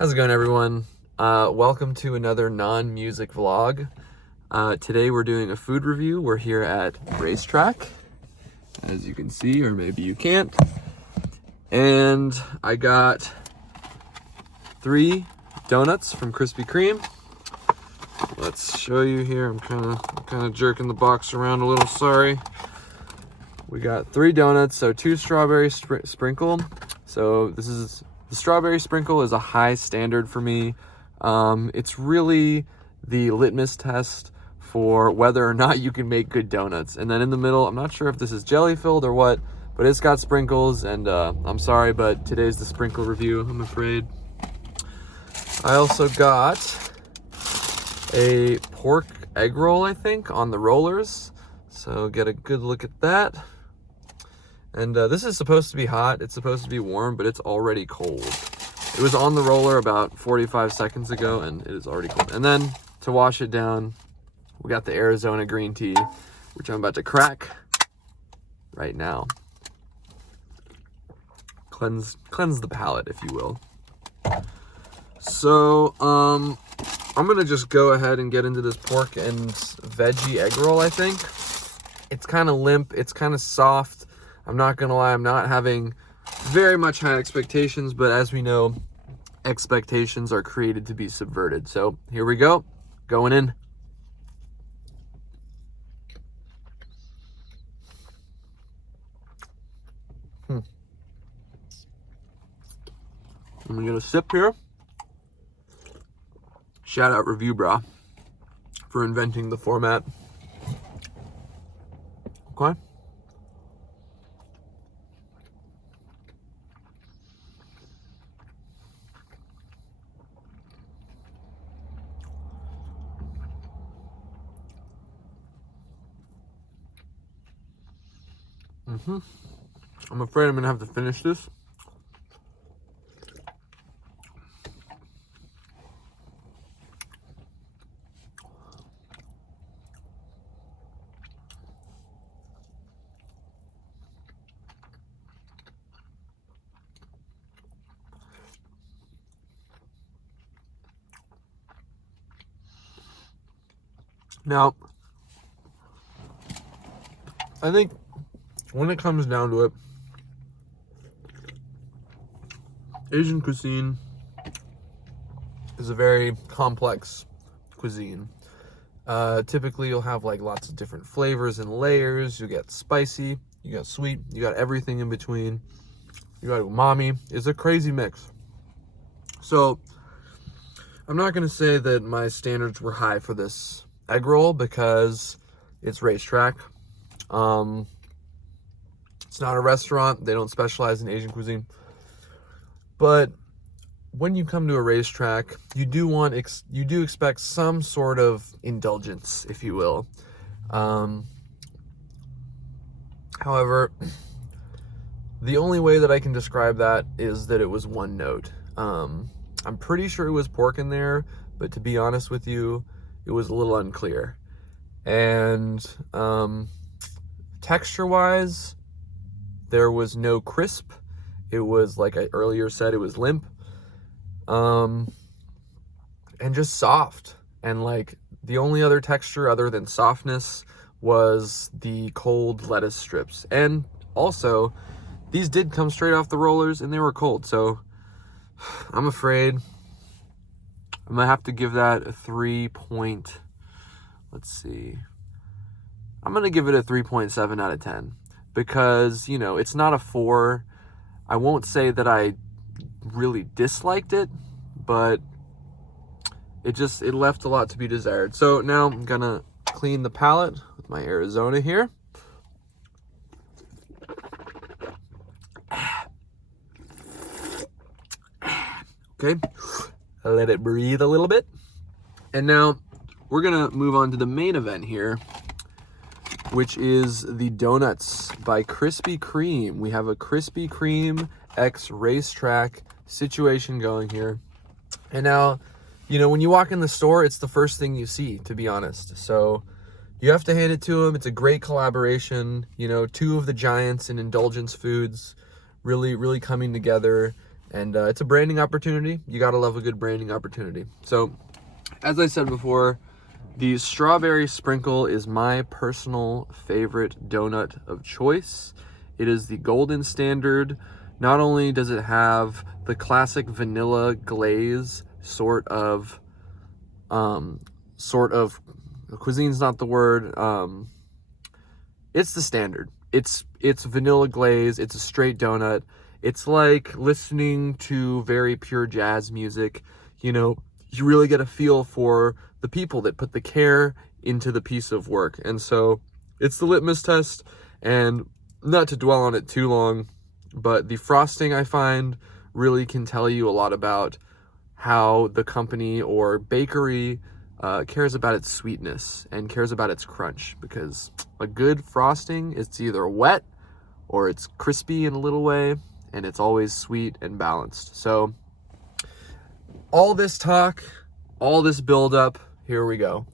How's it going, everyone? Welcome to another non-music vlog. Today we're doing a food review. We're here at RaceTrac, as you can see, or maybe you can't. And I got 3 donuts from Krispy Kreme. Let's show you here. I'm kind of jerking the box around a little. Sorry. We got 3 donuts, so 2 strawberry sprinkle. So the strawberry sprinkle is a high standard for me. It's really the litmus test for whether or not you can make good donuts. And then in the middle, I'm not sure if this is jelly filled or what, but it's got sprinkles, and I'm sorry, but today's the sprinkle review, I'm afraid. I also got a pork egg roll, I think, on the rollers. So get a good look at that. And this is supposed to be hot. It's supposed to be warm, but it's already cold. It was on the roller about 45 seconds ago, and it is already cold. And then to wash it down, we got the Arizona green tea, which I'm about to crack right now. Cleanse the palate, if you will. So, I'm gonna just go ahead and get into this pork and veggie egg roll, I think. It's kind of limp, it's kind of soft. I'm not gonna lie, I'm not having very much high expectations, but as we know, expectations are created to be subverted. So here we go, going in. I'm gonna get a sip here. Shout out Review Bra for inventing the format. Okay. I'm afraid I'm gonna have to finish this. Now, I think when it comes down to it, Asian cuisine is a very complex cuisine. Typically, you'll have like lots of different flavors and layers. You get spicy, you got sweet, you got everything in between. You got umami. It's a crazy mix. So, I'm not going to say that my standards were high for this egg roll because it's RaceTrac. It's not a restaurant. They don't specialize in Asian cuisine. But when you come to a RaceTrac, you do expect some sort of indulgence, if you will. However, the only way that I can describe that is that it was one note. I'm pretty sure it was pork in there, but to be honest with you, it was a little unclear. And texture-wise, there was no crisp. It was, like I earlier said, it was limp. And just soft. And like the only other texture other than softness was the cold lettuce strips. And also, these did come straight off the rollers and they were cold. So I'm afraid I'm gonna have to give that a 3 point. Let's see. I'm gonna give it a 3.7 out of 10 because, you know, it's not a 4. I won't say that I really disliked it, but it left a lot to be desired. So now I'm gonna clean the palate with my Arizona here. Okay, let it breathe a little bit. And now we're gonna move on to the main event here, which is the donuts by Krispy Kreme. We have a Krispy Kreme x RaceTrac situation going here. And now, you know, when you walk in the store, it's the first thing you see, to be honest. So you have to hand it to them. It's a great collaboration. You know, 2 of the giants in indulgence foods really coming together And it's a branding opportunity. You gotta love a good branding opportunity. So, as I said before, the strawberry sprinkle is my personal favorite donut of choice. It is the golden standard. Not only does it have the classic vanilla glaze, sort of, cuisine's not the word, it's the standard. It's vanilla glaze, it's a straight donut. It's like listening to very pure jazz music. You know, you really get a feel for the people that put the care into the piece of work. And so it's the litmus test, and not to dwell on it too long, but the frosting, I find, really can tell you a lot about how the company or bakery cares about its sweetness and cares about its crunch, because a good frosting, it's either wet or it's crispy in a little way, and it's always sweet and balanced. So all this talk, all this build up, here we go.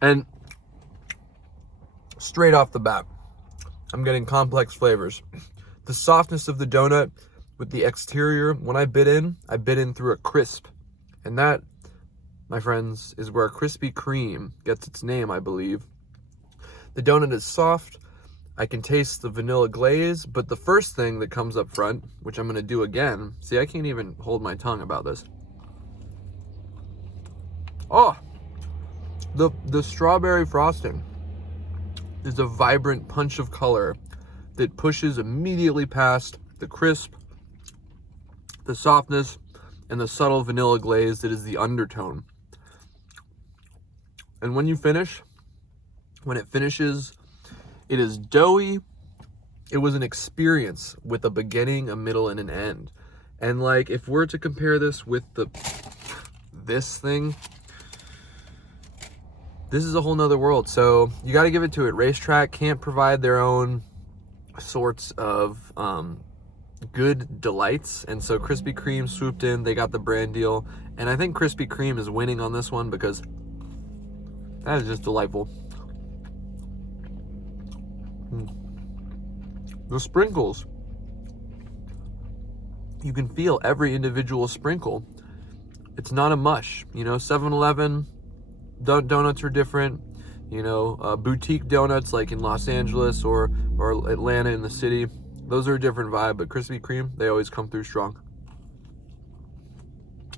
And straight off the bat, I'm getting complex flavors. The softness of the donut with the exterior, when I bit in through a crisp. And that, my friends, is where Krispy Kreme gets its name, I believe. The donut is soft. I can taste the vanilla glaze, but the first thing that comes up front, which I'm gonna do again, see, I can't even hold my tongue about this. Oh, the strawberry frosting is a vibrant punch of color that pushes immediately past the crisp, the softness, and the subtle vanilla glaze that is the undertone. And when it finishes, it is doughy. It was an experience with a beginning, a middle, and an end. And like, if we're to compare this with this thing, this is a whole nother world. So you got to give it to it. RaceTrac can't provide their own sorts of good delights, and so Krispy Kreme swooped in. They got the brand deal, and I think Krispy Kreme is winning on this one because that is just delightful. The sprinkles, you can feel every individual sprinkle. It's not a mush. You know, 7-Eleven donuts are different. You know, boutique donuts like in Los Angeles or Atlanta in the city, those are a different vibe. But Krispy Kreme, they always come through strong.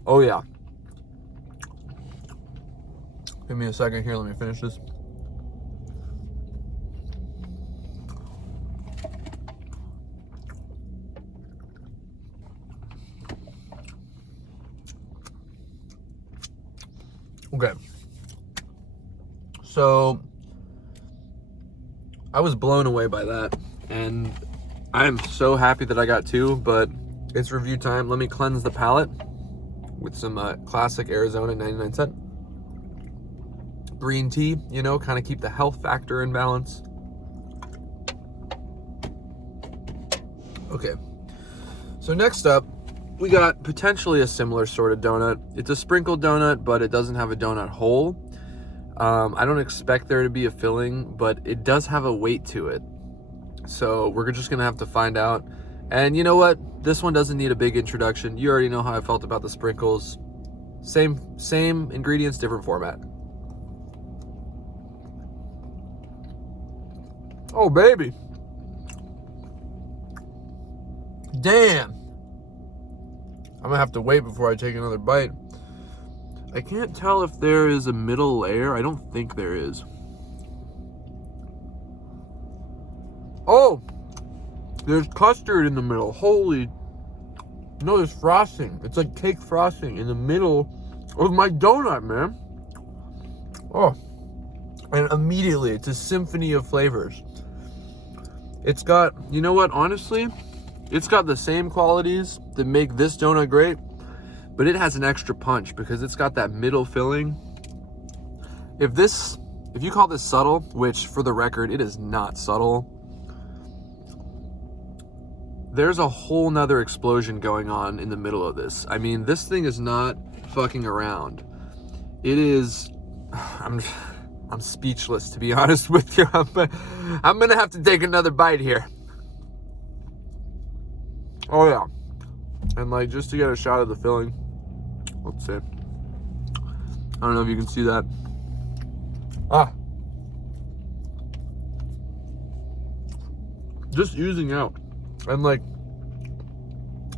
Oh yeah. Give me a second here. Let me finish this. Okay. So I was blown away by that, and I'm so happy that I got two, but it's review time. Let me cleanse the palate with some classic Arizona 99-cent green tea, you know, kind of keep the health factor in balance. Okay, so next up, we got potentially a similar sort of donut. It's a sprinkled donut, but it doesn't have a donut hole. I don't expect there to be a filling, but it does have a weight to it. So we're just gonna have to find out. And you know what? This one doesn't need a big introduction. You already know how I felt about the sprinkles. Same ingredients, different format. Oh, baby. Damn. I'm gonna have to wait before I take another bite. I can't tell if there is a middle layer. I don't think there is. Oh, there's custard in the middle. Holy, no, there's frosting. It's like cake frosting in the middle of my donut, man. Oh, and immediately it's a symphony of flavors. It's got, you know what, honestly, it's got the same qualities that make this donut great, but it has an extra punch because it's got that middle filling. If you call this subtle, which for the record, it is not subtle, there's a whole nother explosion going on in the middle of this. I mean, this thing is not fucking around. It is, I'm speechless, to be honest with you. I'm gonna have to take another bite here. Oh yeah. And like, just to get a shot of the filling, let's see. I don't know if you can see that. Just oozing out. And like,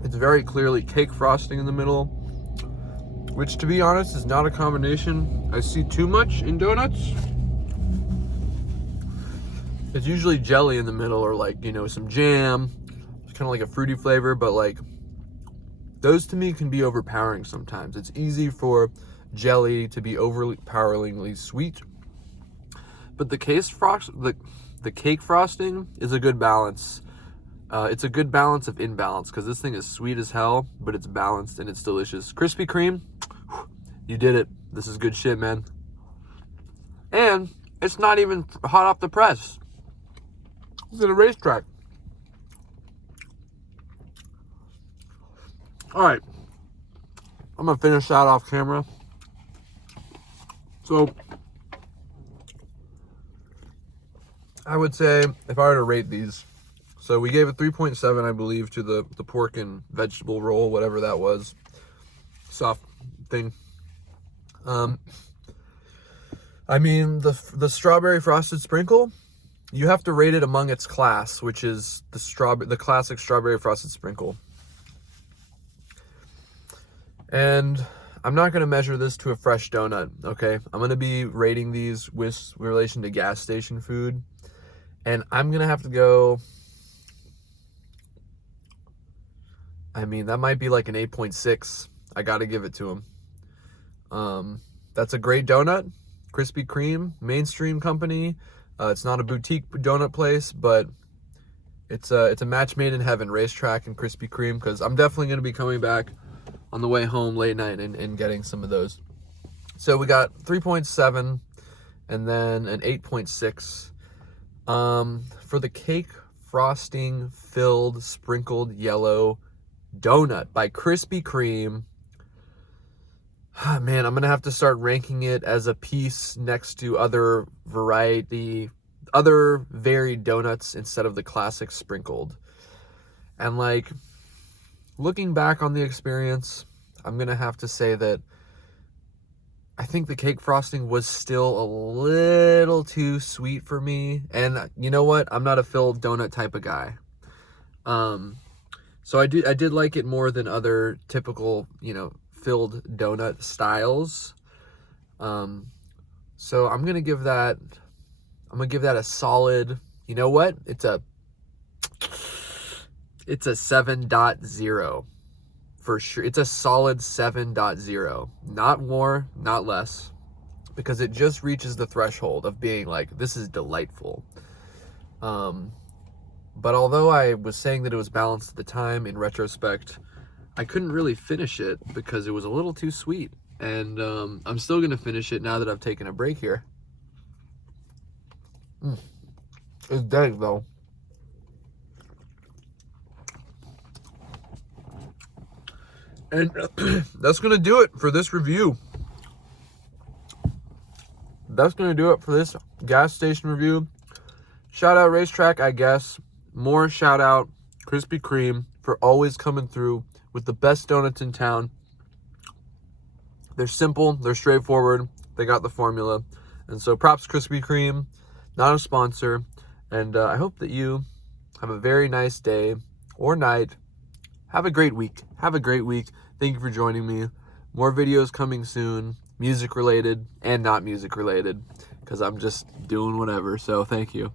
it's very clearly cake frosting in the middle, which, to be honest, is not a combination I see too much in donuts. It's usually jelly in the middle, or like, you know, some jam. It's kind of like a fruity flavor, but like, those to me can be overpowering sometimes. It's easy for jelly to be overpoweringly sweet, but the cake frosting is a good balance. It's a good balance of imbalance, because this thing is sweet as hell, but it's balanced and it's delicious. Krispy Kreme, you did it. This is good shit, man. And it's not even hot off the press. It's at a RaceTrac. All right, I'm gonna finish that off camera. So I would say, if I were to rate these, so we gave a 3.7, I believe, to the pork and vegetable roll, whatever that was, soft thing. I mean, the strawberry frosted sprinkle, you have to rate it among its class, which is the classic strawberry frosted sprinkle. And I'm not going to measure this to a fresh donut, okay? I'm going to be rating these with relation to gas station food. And I'm going to have to go, I mean, that might be like an 8.6. I got to give it to him. That's a great donut. Krispy Kreme, mainstream company. It's not a boutique donut place, but it's a match made in heaven, RaceTrac and Krispy Kreme, because I'm definitely going to be coming back on the way home late night and getting some of those. So we got 3.7 and then an 8.6. For the cake frosting filled sprinkled yellow donut by Krispy Kreme, man, I'm gonna have to start ranking it as a piece next to other varied donuts instead of the classic sprinkled. And like, looking back on the experience, I'm gonna have to say that I think the cake frosting was still a little too sweet for me. And you know what? I'm not a filled donut type of guy. So I did like it more than other typical, you know, filled donut styles. So I'm gonna give that a solid, you know what? It's a 7.0 for sure. It's a solid 7.0, not more, not less, because it just reaches the threshold of being like, this is delightful. But although I was saying that it was balanced at the time, in retrospect, I couldn't really finish it because it was a little too sweet. And I'm still gonna finish it now that I've taken a break here. It's dead though. And that's going to do it for this review. That's going to do it for this gas station review. Shout out RaceTrac, I guess. More shout out Krispy Kreme for always coming through with the best donuts in town. They're simple. They're straightforward. They got the formula. And so props Krispy Kreme. Not a sponsor. And I hope that you have a very nice day or night. Have a great week. Have a great week. Thank you for joining me. More videos coming soon, music related and not music related, because I'm just doing whatever. So thank you.